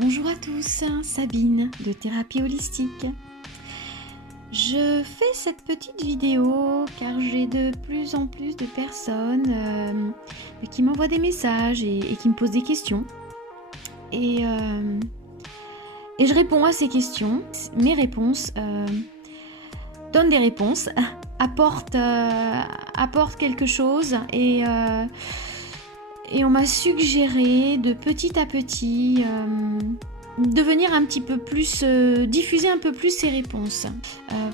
Bonjour à tous, Sabine de Thérapie Holistique. Je fais cette petite vidéo car j'ai de plus en plus de personnes qui m'envoient des messages et qui me posent des questions. Et je réponds à ces questions. Mes réponses donnent des réponses, apportent quelque chose et on m'a suggéré de petit à petit de venir un petit peu plus, diffuser un peu plus ces réponses.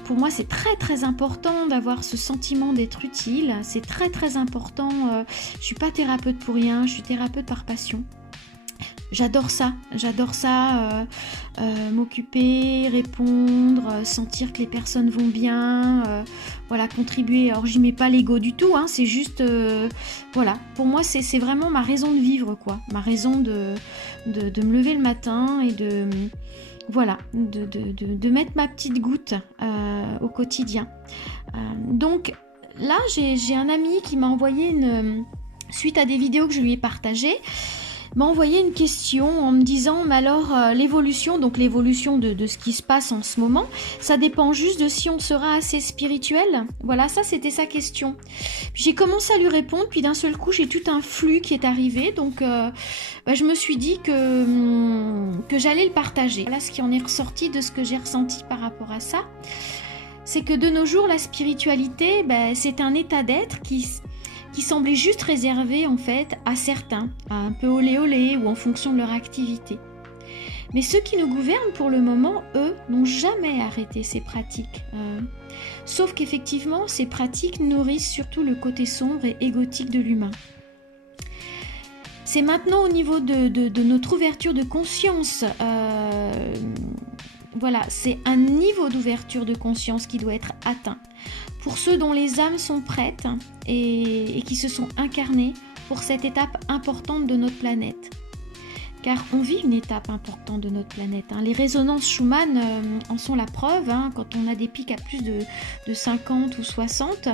Pour moi, c'est très important d'avoir ce sentiment d'être utile. C'est très important. Je suis pas thérapeute pour rien, je suis thérapeute par passion. J'adore ça, m'occuper, répondre, sentir que les personnes vont bien, voilà, contribuer. Alors j'y mets pas l'ego du tout, hein, c'est juste, voilà, pour moi c'est vraiment ma raison de vivre, quoi, ma raison de me lever le matin et de, voilà, de mettre ma petite goutte au quotidien. Donc là j'ai un ami qui m'a envoyé suite à des vidéos que je lui ai partagées, m'a envoyé une question en me disant mais alors l'évolution de ce qui se passe en ce moment, ça dépend juste de si on sera assez spirituel. Voilà, ça c'était sa question. Puis j'ai commencé à lui répondre, puis d'un seul coup j'ai tout un flux qui est arrivé, donc je me suis dit que j'allais le partager. Voilà ce qui en est ressorti de ce que j'ai ressenti par rapport à ça, c'est que de nos jours la spiritualité, c'est un état d'être qui semblait juste réservé en fait à certains, un peu olé ou en fonction de leur activité. Mais ceux qui nous gouvernent pour le moment, eux, n'ont jamais arrêté ces pratiques. Sauf qu'effectivement, ces pratiques nourrissent surtout le côté sombre et égotique de l'humain. C'est maintenant au niveau de notre ouverture de conscience, voilà, c'est un niveau d'ouverture de conscience qui doit être atteint. Pour ceux dont les âmes sont prêtes et qui se sont incarnés pour cette étape importante de notre planète. Car on vit une étape importante de notre planète. Les résonances Schumann en sont la preuve. Quand on a des pics à plus de 50 ou 60.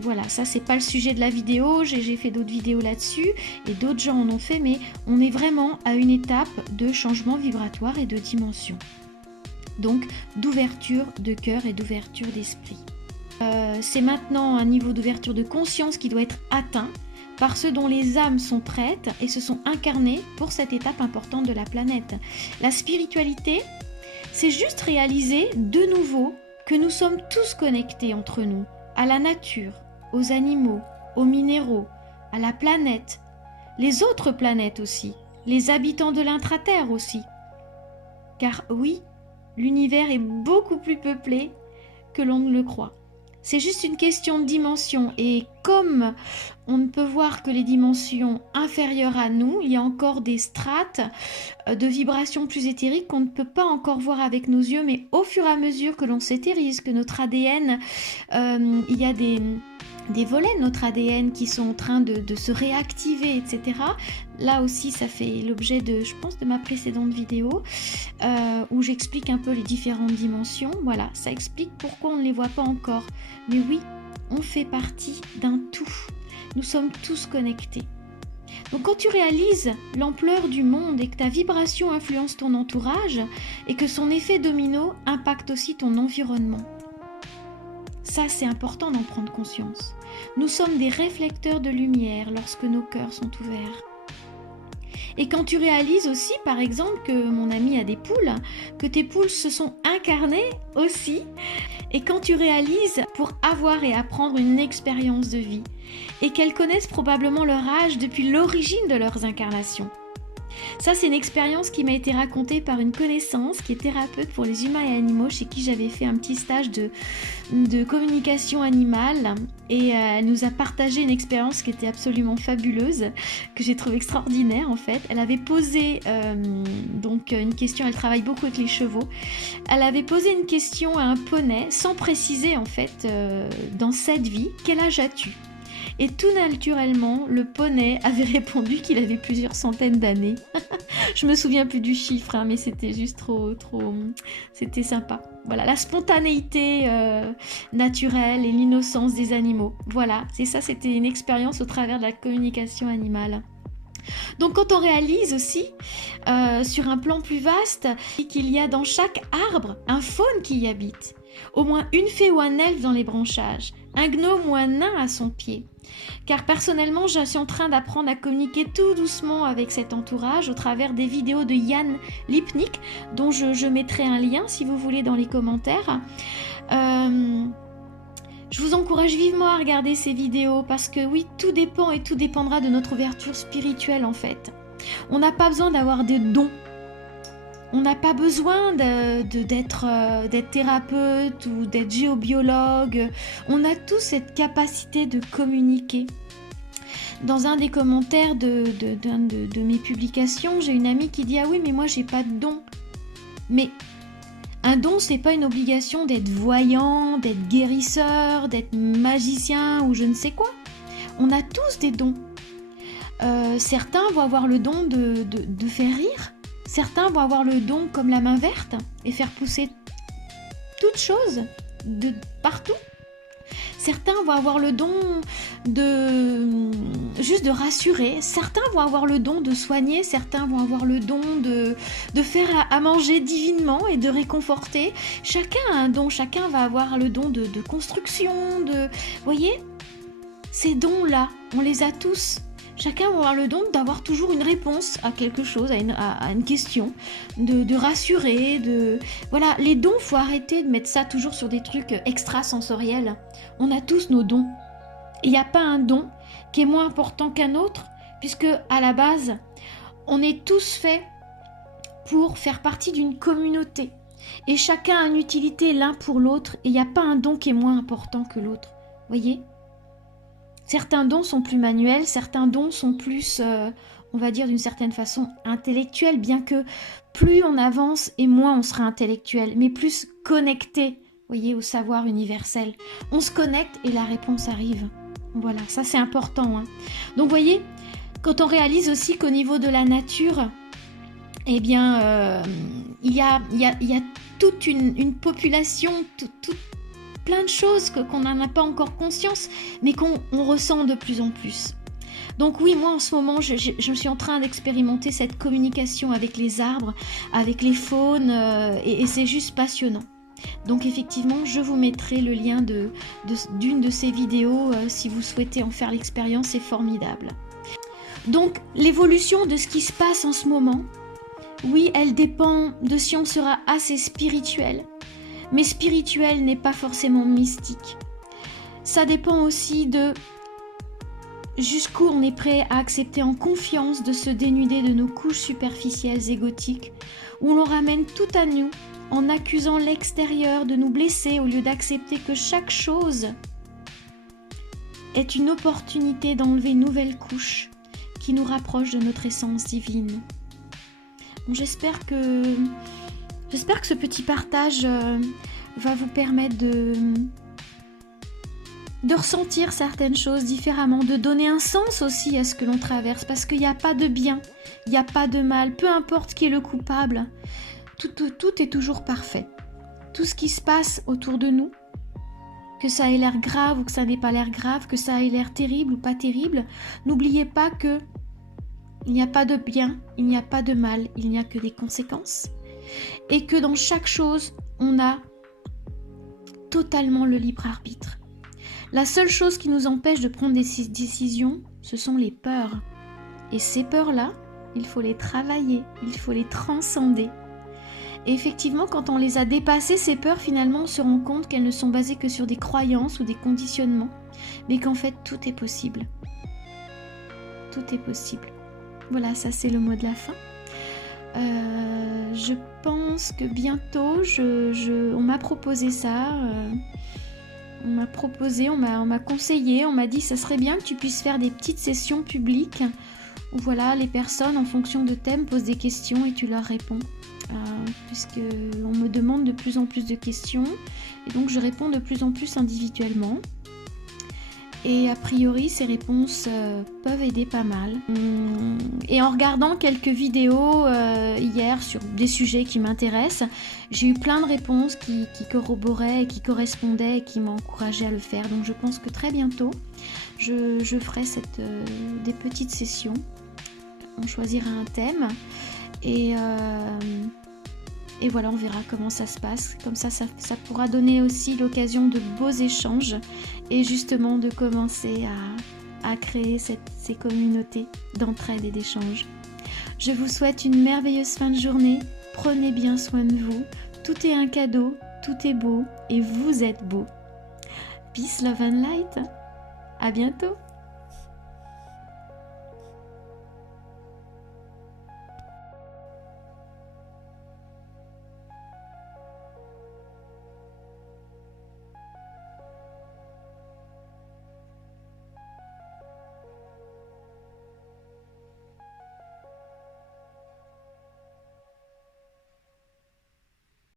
Voilà, ça c'est pas le sujet de la vidéo. J'ai fait d'autres vidéos là-dessus et d'autres gens en ont fait. Mais on est vraiment à une étape de changement vibratoire et de dimension. Donc d'ouverture de cœur et d'ouverture d'esprit. C'est maintenant un niveau d'ouverture de conscience qui doit être atteint par ceux dont les âmes sont prêtes et se sont incarnées pour cette étape importante de la planète. La spiritualité, c'est juste réaliser de nouveau que nous sommes tous connectés entre nous, à la nature, aux animaux, aux minéraux, à la planète, les autres planètes aussi, les habitants de l'intraterre aussi. Car oui, l'univers est beaucoup plus peuplé que l'on ne le croit. C'est juste une question de dimension et comme on ne peut voir que les dimensions inférieures à nous, il y a encore des strates de vibrations plus éthériques qu'on ne peut pas encore voir avec nos yeux, mais au fur et à mesure que l'on s'éthérise, que notre ADN, il y a des volets de notre ADN qui sont en train de se réactiver, etc. Là aussi, ça fait l'objet je pense, de ma précédente vidéo où j'explique un peu les différentes dimensions. Voilà, ça explique pourquoi on ne les voit pas encore. Mais oui, on fait partie d'un tout. Nous sommes tous connectés. Donc quand tu réalises l'ampleur du monde et que ta vibration influence ton entourage et que son effet domino impacte aussi ton environnement, ça, c'est important d'en prendre conscience. Nous sommes des réflecteurs de lumière lorsque nos cœurs sont ouverts. Et quand tu réalises aussi, par exemple, que mon ami a des poules, que tes poules se sont incarnées aussi, et quand tu réalises pour avoir et apprendre une expérience de vie, et qu'elles connaissent probablement leur âge depuis l'origine de leurs incarnations. Ça, c'est une expérience qui m'a été racontée par une connaissance qui est thérapeute pour les humains et animaux, chez qui j'avais fait un petit stage de communication animale. Et elle nous a partagé une expérience qui était absolument fabuleuse, que j'ai trouvée extraordinaire en fait. Elle avait posé donc une question, elle travaille beaucoup avec les chevaux. Elle avait posé une question à un poney, sans préciser en fait dans cette vie, quel âge as-tu ? Et tout naturellement, le poney avait répondu qu'il avait plusieurs centaines d'années. Je me souviens plus du chiffre, mais c'était juste trop... C'était sympa. Voilà, la spontanéité naturelle et l'innocence des animaux. Voilà, c'est ça, c'était une expérience au travers de la communication animale. Donc quand on réalise aussi, sur un plan plus vaste, qu'il y a dans chaque arbre un faune qui y habite, au moins une fée ou un elfe dans les branchages, un gnome ou un nain à son pied. Car personnellement, je suis en train d'apprendre à communiquer tout doucement avec cet entourage au travers des vidéos de Jan Lipnik, dont je mettrai un lien si vous voulez dans les commentaires. Je vous encourage vivement à regarder ces vidéos parce que oui, tout dépend et tout dépendra de notre ouverture spirituelle en fait. On n'a pas besoin d'avoir des dons. On n'a pas besoin d'être thérapeute ou d'être géobiologue. On a tous cette capacité de communiquer. Dans un des commentaires de mes publications, j'ai une amie qui dit « Ah oui, mais moi j'ai pas de don. » Mais un don, c'est pas une obligation d'être voyant, d'être guérisseur, d'être magicien ou je ne sais quoi. On a tous des dons. Certains vont avoir le don de faire rire. Certains vont avoir le don comme la main verte et faire pousser toutes choses de partout. Certains vont avoir le don juste de rassurer. Certains vont avoir le don de soigner. Certains vont avoir le don de faire à manger divinement et de réconforter. Chacun a un don. Chacun va avoir le don de construction. Vous voyez, ces dons-là, on les a tous. Chacun va avoir le don d'avoir toujours une réponse à quelque chose, à une question, de rassurer, Voilà, les dons, faut arrêter de mettre ça toujours sur des trucs extrasensoriels. On a tous nos dons. Il n'y a pas un don qui est moins important qu'un autre, puisque à la base, on est tous faits pour faire partie d'une communauté. Et chacun a une utilité l'un pour l'autre, et il n'y a pas un don qui est moins important que l'autre. Voyez ? Certains dons sont plus manuels, certains dons sont plus, on va dire d'une certaine façon, intellectuels, bien que plus on avance et moins on sera intellectuel, mais plus connecté, voyez, au savoir universel. On se connecte et la réponse arrive. Voilà, ça c'est important. Hein. Donc voyez, quand on réalise aussi qu'au niveau de la nature, eh bien, il y a toute une population, plein de choses qu'on n'en a pas encore conscience, mais qu'on ressent de plus en plus. Donc oui, moi en ce moment, je suis en train d'expérimenter cette communication avec les arbres, avec les faunes, et c'est juste passionnant. Donc effectivement, je vous mettrai le lien d'une de ces vidéos si vous souhaitez en faire l'expérience, c'est formidable. Donc l'évolution de ce qui se passe en ce moment, oui, elle dépend de si on sera assez spirituel. Mais spirituel n'est pas forcément mystique. Ça dépend aussi de jusqu'où on est prêt à accepter en confiance de se dénuder de nos couches superficielles égotiques, où l'on ramène tout à nous en accusant l'extérieur de nous blesser au lieu d'accepter que chaque chose est une opportunité d'enlever une nouvelle couche qui nous rapproche de notre essence divine. Donc j'espère que ce petit partage va vous permettre de ressentir certaines choses différemment, de donner un sens aussi à ce que l'on traverse, parce qu'il n'y a pas de bien, il n'y a pas de mal, peu importe qui est le coupable, tout est toujours parfait. Tout ce qui se passe autour de nous, que ça ait l'air grave ou que ça n'ait pas l'air grave, que ça ait l'air terrible ou pas terrible, n'oubliez pas que il n'y a pas de bien, il n'y a pas de mal, il n'y a que des conséquences. Et que dans chaque chose, on a totalement le libre arbitre. La seule chose qui nous empêche de prendre des décisions, ce sont les peurs. Et ces peurs-là, il faut les travailler, il faut les transcender. Et effectivement, quand on les a dépassées, ces peurs, finalement, on se rend compte qu'elles ne sont basées que sur des croyances ou des conditionnements, mais qu'en fait, tout est possible. Tout est possible. Voilà, ça c'est le mot de la fin. Je pense que bientôt, on m'a proposé ça, on m'a conseillé, on m'a dit ça serait bien que tu puisses faire des petites sessions publiques où voilà, les personnes en fonction de thèmes posent des questions et tu leur réponds. Puisque on me demande de plus en plus de questions et donc je réponds de plus en plus individuellement. Et a priori, ces réponses peuvent aider pas mal. Et en regardant quelques vidéos hier sur des sujets qui m'intéressent, j'ai eu plein de réponses qui corroboraient, et qui correspondaient et qui m'encourageaient à le faire. Donc je pense que très bientôt, je ferai des petites sessions on choisira un thème et voilà, on verra comment ça se passe. Comme ça pourra donner aussi l'occasion de beaux échanges et justement de commencer à créer ces communautés d'entraide et d'échange. Je vous souhaite une merveilleuse fin de journée. Prenez bien soin de vous. Tout est un cadeau, tout est beau et vous êtes beau. Peace, love and light. À bientôt.